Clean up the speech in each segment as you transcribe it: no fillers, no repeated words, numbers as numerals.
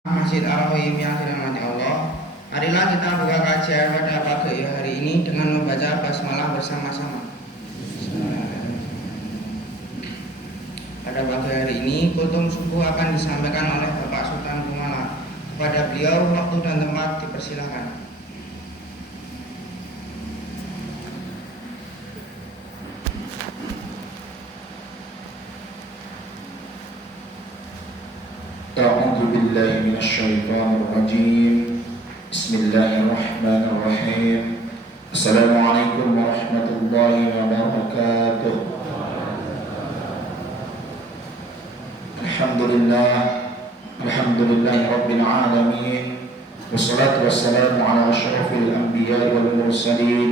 Masjid Al-Qayyim yang dirahmati Allah. Marilah kita buka kajian pada pagi hari ini dengan membaca basmalah bersama-sama. Pada pagi hari ini kultum subuh akan disampaikan oleh Bapak Sultan Kumala. Kepada beliau waktu dan tempat dipersilakan. أعوذ بالله من الشيطان الرجيم. بسم الله الرحمن الرحيم. السلام عليكم ورحمة الله وبركاته. الحمد لله رب العالمين، والصلاة والسلام على أشرف الأنبياء والمرسلين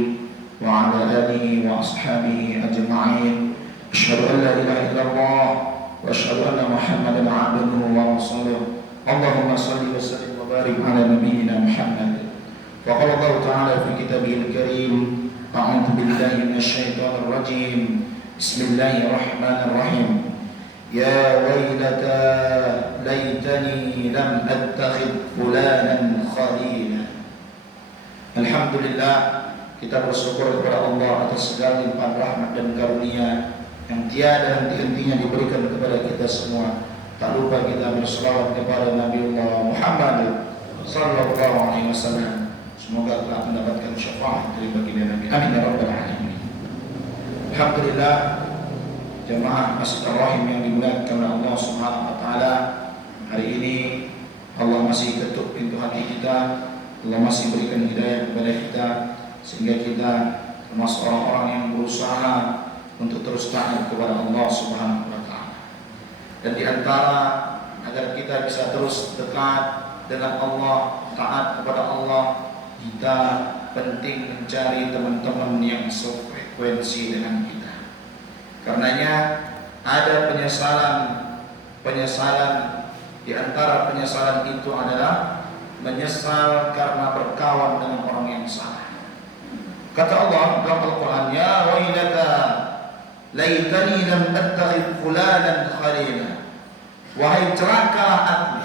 وعلى آله وأصحابه أجمعين. أشهد أن لا إله إلا الله وأشهد أن محمدا عبده ورسوله. اللهم صل وسلم وبارك على نبينا محمد. وقال الله تعالى في كتابه الكريم: أعوذ بالله من الشيطان الرجيم. بسم الله الرحمن الرحيم. يا ويلتى ليتني لم أتخذ فلانا خليلا. Alhamdulillah, kita bersyukur kepada Allah atas segala limpahan rahmat dan karunia yang tiada henti-hentinya diberikan kepada kita semua. Tak lupa kita berselawat kepada Nabiullah Muhammad sallallahu alaihi wasallam. Semoga telah mendapatkan syafaat dari baginda Nabi. Amin ya rabbal alamin. Alhamdulillah, jemaah Masjid Ar-Rahim yang dimuliakan oleh Allah Subhanahu wa taala. Hari ini Allah masih ketuk pintu hati kita. Allah masih berikan hidayah kepada kita sehingga kita termasuk orang-orang yang berusaha untuk terus taat kepada Allah Subhanahu wa taala. Dan di antara agar kita bisa terus dekat dengan Allah, taat kepada Allah, kita penting mencari teman-teman yang sefrekuensi dengan kita. Karenanya ada penyesalan di antara penyesalan itu adalah menyesal karena berkawan dengan orang yang salah. Kata Allah dalam Al-Quran, ya wailata laitani lam attakhidh fulanan khalila. Wahai celakalah aku,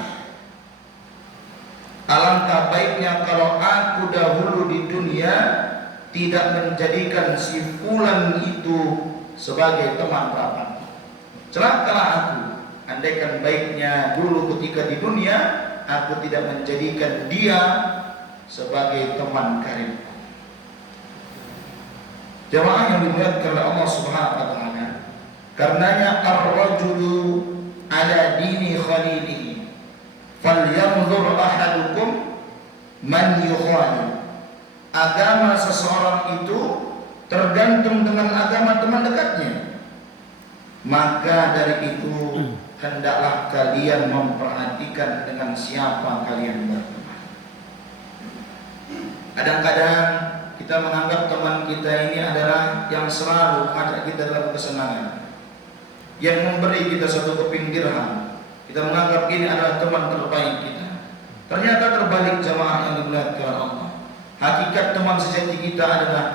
alangkah baiknya kalau aku dahulu di dunia tidak menjadikan si fulan itu sebagai teman rapat. Celakalah aku, andaikan baiknya dulu ketika di dunia aku tidak menjadikan dia sebagai teman karibku. Jemaah yang dimuliakan oleh Allah Subhanahu wa taala, karenanya ar-rajulu ala dini khalilihi falyanzur ahadukum man yukhalil. Agama seseorang itu tergantung dengan agama teman dekatnya. Maka dari itu hendaklah kalian memperhatikan dengan siapa kalian berteman. Kadang-kadang kita menganggap teman kita ini adalah yang selalu mengajak kita dalam kesenangan, yang memberi kita satu keping dirham. Kita menganggap ini adalah teman terbaik kita. Ternyata terbalik, jemaah yang dimuliakan Allah. Hakikat teman sejati kita adalah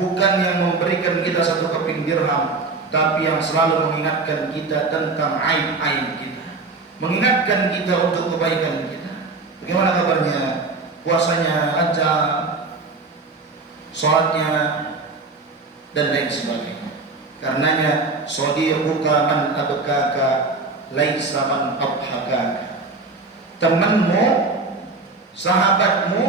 bukan yang memberikan kita satu keping dirham, tapi yang selalu mengingatkan kita tentang aib-aib kita, mengingatkan kita untuk kebaikan kita. Bagaimana kabarnya? Puasanya lancar, sholatnya, dan lain sebagainya. Karenanya sadiquka man abkaka laisa man abhakaka. Temanmu, sahabatmu,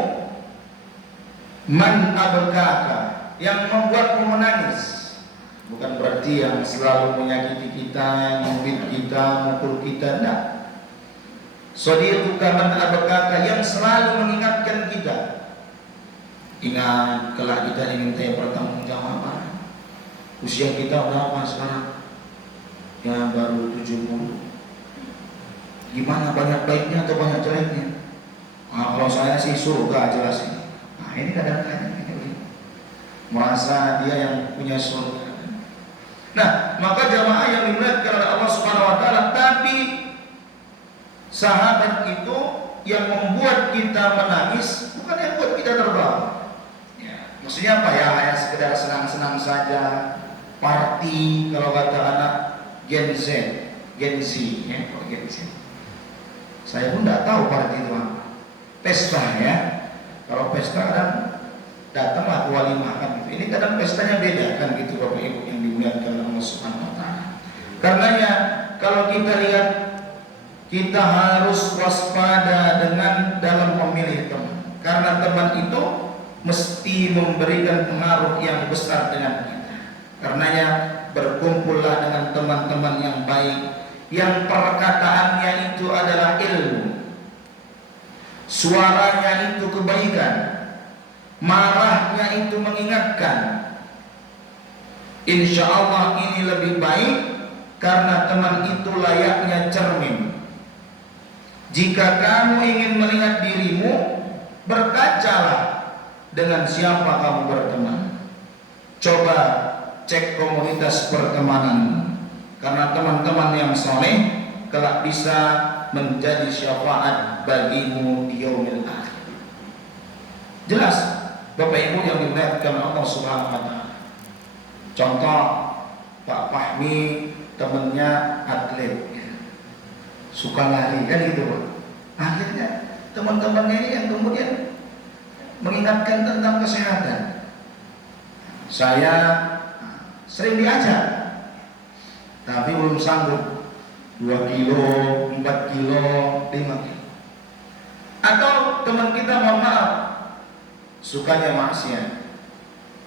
man abkaka, yang membuatmu menangis. Bukan berarti yang selalu menyakiti kita, nyubit kita, mukul kita, tidak. Sadiquka man abkaka, yang selalu mengingatkan kita. Ingat kelak kita diminta pertanggungjawaban. Usia kita berapa sekarang? Ya baru 70. Gimana, banyak baiknya atau banyak jeleknya? Nah, kalau saya sih surga jelas ini. Nah ini kadang-kadang merasa dia yang punya surga. Nah, maka jamaah yang dimuliakan oleh Allah Subhanahu wa taala, tapi sahabat itu yang membuat kita menangis, bukan yang membuat kita terbawa. Maksudnya apa ya? Hanya sekedar senang-senang saja, party, kalau kata anak Gen Z, ya, Gen Z. Saya pun tidak tahu party itu apa. Pesta ya. Kalau pesta kan datanglah walimah kan. Ini kadang pestanya beda kan gitu Bapak Ibu yang dimuliakan oleh Allah Subhanahu wa taala. Karenanya kalau kita lihat, kita harus waspada dengan dalam memilih teman. Karena teman itu mesti memberikan pengaruh yang besar dengan kita. Karenanya berkumpullah dengan teman-teman yang baik, yang perkataannya itu adalah ilmu, suaranya itu kebaikan, marahnya itu mengingatkan. Insya Allah ini lebih baik, karena teman itu layaknya cermin. Jika kamu ingin melihat dirimu, berkacalah dengan siapa kamu berteman. Coba cek komunitas pertemanan, karena teman-teman yang soleh kelak bisa menjadi syafaat bagimu di yaumil akhir. Jelas Bapak Ibu yang dimuliakan Allah Subhanahu wa taala. Contoh Pak Fahmi, temennya atlet, suka lari kan gitu. Akhirnya teman-temannya ini yang kemudian mengingatkan tentang kesehatan. Saya sering diajak, tapi belum sanggup. 2 kilo, 4 kilo, 5 kilo. Atau teman kita, mohon maaf, sukanya maksiat.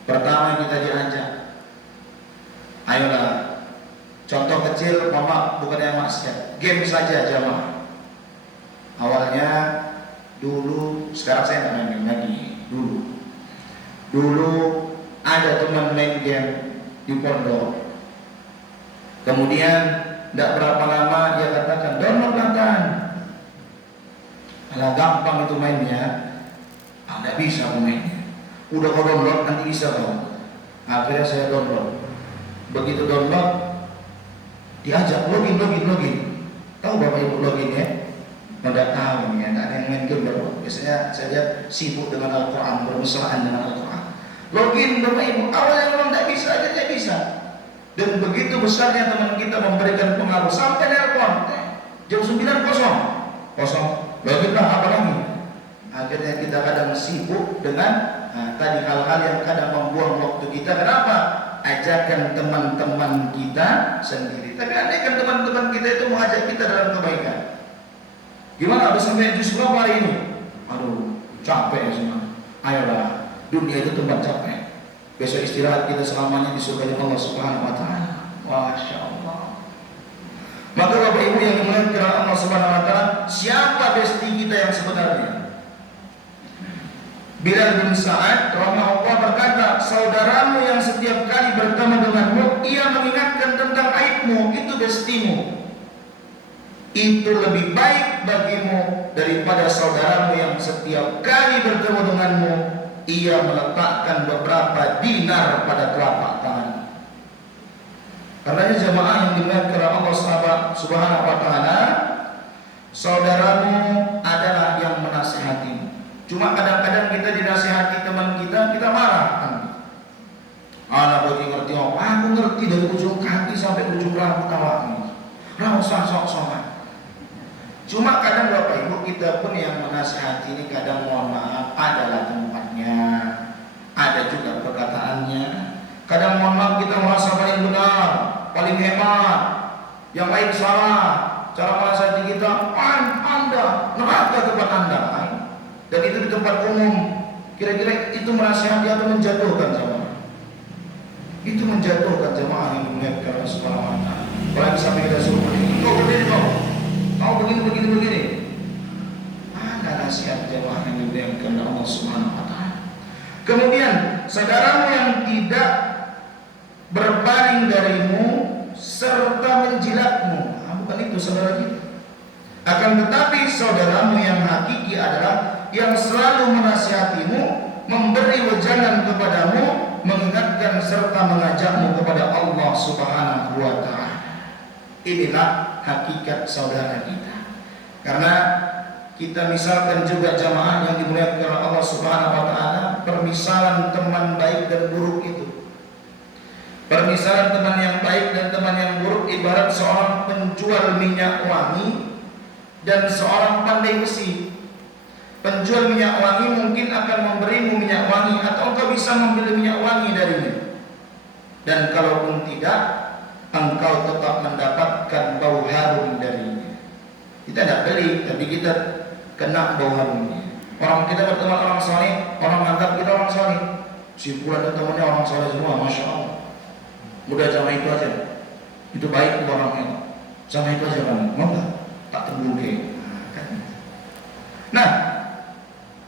Pertama kita diajak, ayolah, contoh kecil, mohon maaf, bukan yang maksiat, game saja jamaah. Awalnya dulu, sekarang saya nggak main game lagi. Dulu ada teman main game di pondok. Kemudian tidak berapa lama dia katakan, download Nathan. Alah gampang itu mainnya. Tidak bisa aku mainnya. Udah kau download nanti bisa kau. Akhirnya saya download. Begitu download, diajak login. Tahu Bapak Ibu login ya? Tidak tahu ya, tidak ada yang main game Bapak. Biasanya saya lihat sibuk dengan Al-Quran, bermesraan dengan Al-Quran. Login Bapak Ibu, awalnya memang tidak bisa, akhirnya bisa. Dan begitu besarnya teman kita memberikan pengaruh sampai nelpon jam 9 kosong, loginlah apa lagi. Akhirnya kita kadang sibuk dengan tadi hal-hal yang kadang membuang waktu kita. Kenapa? Ajakan teman-teman kita sendiri. Tapi andaikan teman-teman kita itu mengajak kita dalam kebaikan. Gimana? Udah sampai jus berapa hari ini? Aduh, capek ya semua. Ayolah, dunia itu tempat capek. Besok istirahat kita selamanya di surga Allah Subhanahu wa taala. Masya Allah. Maka Bapak Ibu yang dimuliakan Allah Subhanahu wa taala, siapa besti kita yang sebenarnya? Bilal bin Sa'ad rahimahullah berkata, saudaramu yang setiap kali bertemu denganmu, ia mengingatkan tentang aibmu, itu bestimu. Itu lebih baik bagimu daripada saudaramu yang setiap kali bertemu denganmu, ia meletakkan beberapa dinar pada telapak tangan. Karenanya jemaah yang dimuliakan Allah Subhanahu wa taala, saudaramu adalah yang menasihatimu. Cuma kadang-kadang kita dinasihati teman kita, kita marah kan. Anak bagi ngerti apa? Aku ngerti dari ujung kaki sampai ujung rambut awakmu. Rau sok-sokan. Cuma kadang Bapak Ibu kita pun yang menasihati ini kadang mohon maaf adalah tempatnya, ada juga perkataannya. Kadang mohon maaf kita merasa paling benar, paling hebat, yang lain salah. Cara menasihati kita, Anda, neraka tempat Anda. Dan itu di tempat umum. Kira-kira itu menasihati atau menjatuhkan jamaah? Itu menjatuhkan jamaah yang dimuliakan Allah Subhanahu wa taala. Kalau sampai kita suruh kau berdiri kau begini. Ada nasihat jamaah yang dimuliakan Allah Subhanahu wa taala. Kemudian saudaramu yang tidak berpaling darimu serta menjilatmu, bukan itu saudara kita. Akan tetapi saudaramu yang hakiki adalah yang selalu menasihatimu, memberi wejangan kepadamu, mengingatkan serta mengajakmu kepada Allah Subhanahu wa taala. Inilah hakikat saudara kita. Karena kita misalkan juga jamaah yang dimuliakan oleh Allah Subhanahu wa taala, permisalan teman baik dan buruk itu. Permisalan teman yang baik dan teman yang buruk ibarat seorang penjual minyak wangi dan seorang pandai besi. Penjual minyak wangi mungkin akan memberimu minyak wangi, atau engkau bisa membeli minyak wangi darinya. Dan kalaupun tidak, engkau tetap mendapatkan bau harum darinya. Kita tidak beli, tapi kita kena bau harumnya. Orang kita berteman orang soleh, orang menganggap kita orang soleh. Simpulan temannya orang soleh semua, masya Allah. Mudah sama itu aja. Itu baik orangnya. Sama itu aja kan, mau tak? Tak terbungke. Nah,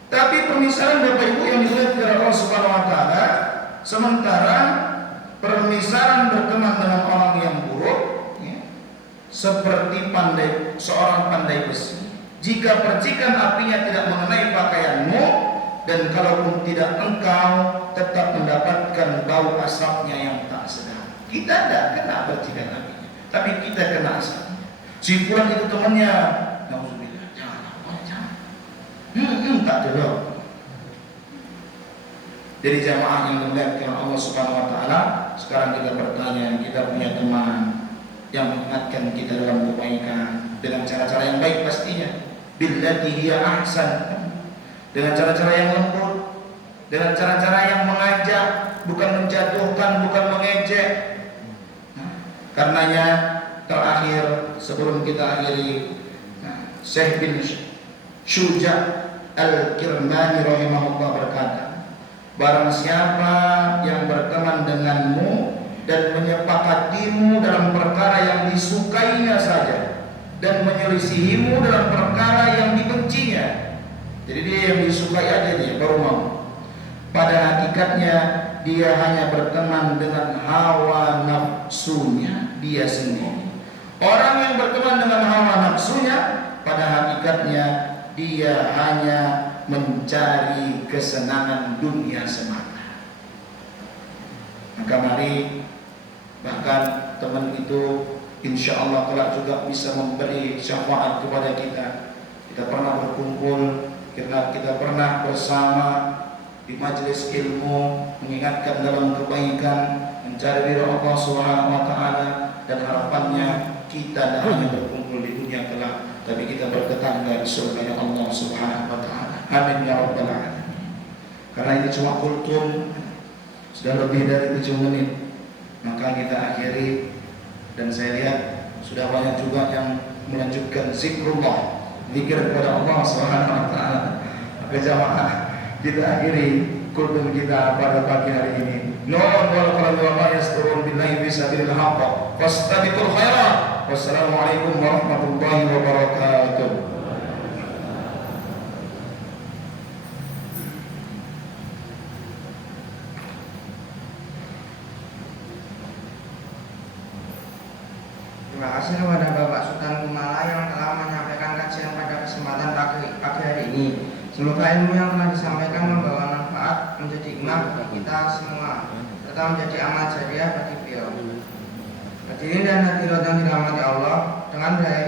tapi permisalan Bapak Ibu yang dilihat oleh Allah Subhanahu Wa Taala, sementara permisalan berteman dengan orang yang buruk, ya, seperti seorang pandai besi. Jika percikan apinya tidak mengenai pakaianmu, dan kalaupun tidak, engkau tetap mendapatkan bau asapnya yang tak sedap. Kita tidak kena percikan apinya, tapi kita kena asapnya. Si fulan itu temannya, nauzubillah, jangan. Tak ada. Jadi jamaah yang dimuliakan Allah Subhanahu Wa Taala, sekarang kita bertanya, kita punya teman yang mengingatkan kita dalam kebaikan dengan cara-cara yang baik pastinya. Billati hiya ahsan, dengan cara-cara yang lembut, dengan cara-cara yang mengajak, bukan menjatuhkan, bukan mengejek. Karenanya terakhir sebelum kita akhiri, Syekh bin Syuja' Al-Kirmani rahimahullah berkata, barang siapa yang berteman denganmu dan menyepakatimu dalam perkara yang disukainya saja, dan menyelisihimu dalam perkara yang dibencinya. Jadi dia yang disukai aja dia baru mau. Pada hakikatnya dia hanya berteman dengan hawa nafsunya dia sendiri. Orang yang berteman dengan hawa nafsunya, pada hakikatnya dia hanya mencari kesenangan dunia semata. Maka mari, bahkan teman itu insya Allah kelak juga bisa memberi syafaat kepada kita. Kita pernah berkumpul, kita pernah bersama di majelis ilmu, mengingatkan dalam kebaikan, mencari ridha Allah Subhanahu Wa Taala, dan harapannya kita tidak hanya berkumpul di dunia kelak, tapi kita bertetangga di surga Allah Subhanahu Wa Taala. Amin ya rabbal alamin. Karena ini cuma kultum, sudah lebih dari 7 menit, maka kita akhiri. Dan saya lihat sudah banyak juga yang melanjutkan zikrullah, zikir kepada Allah Subhanahu Wa Taala. Maka jamaah, kita akhiri kultum kita pada pagi hari ini. Nu'un wal qalami wa ma yasturun billahi fi sabilil haqq fastabiqul khairat. Wassalamualaikum warahmatullahi wabarakatuh. Terima kasih kepada Bapak Sultan Kumala yang telah menyampaikan kajian pada kesempatan pagi hari ini. Semoga ilmu yang telah disampaikan membawa manfaat, menjadi imam bagi kita semua, serta menjadi amal jariah bagi beliau. Hadirin dan hadirat yang dirahmati Allah, dengan beraya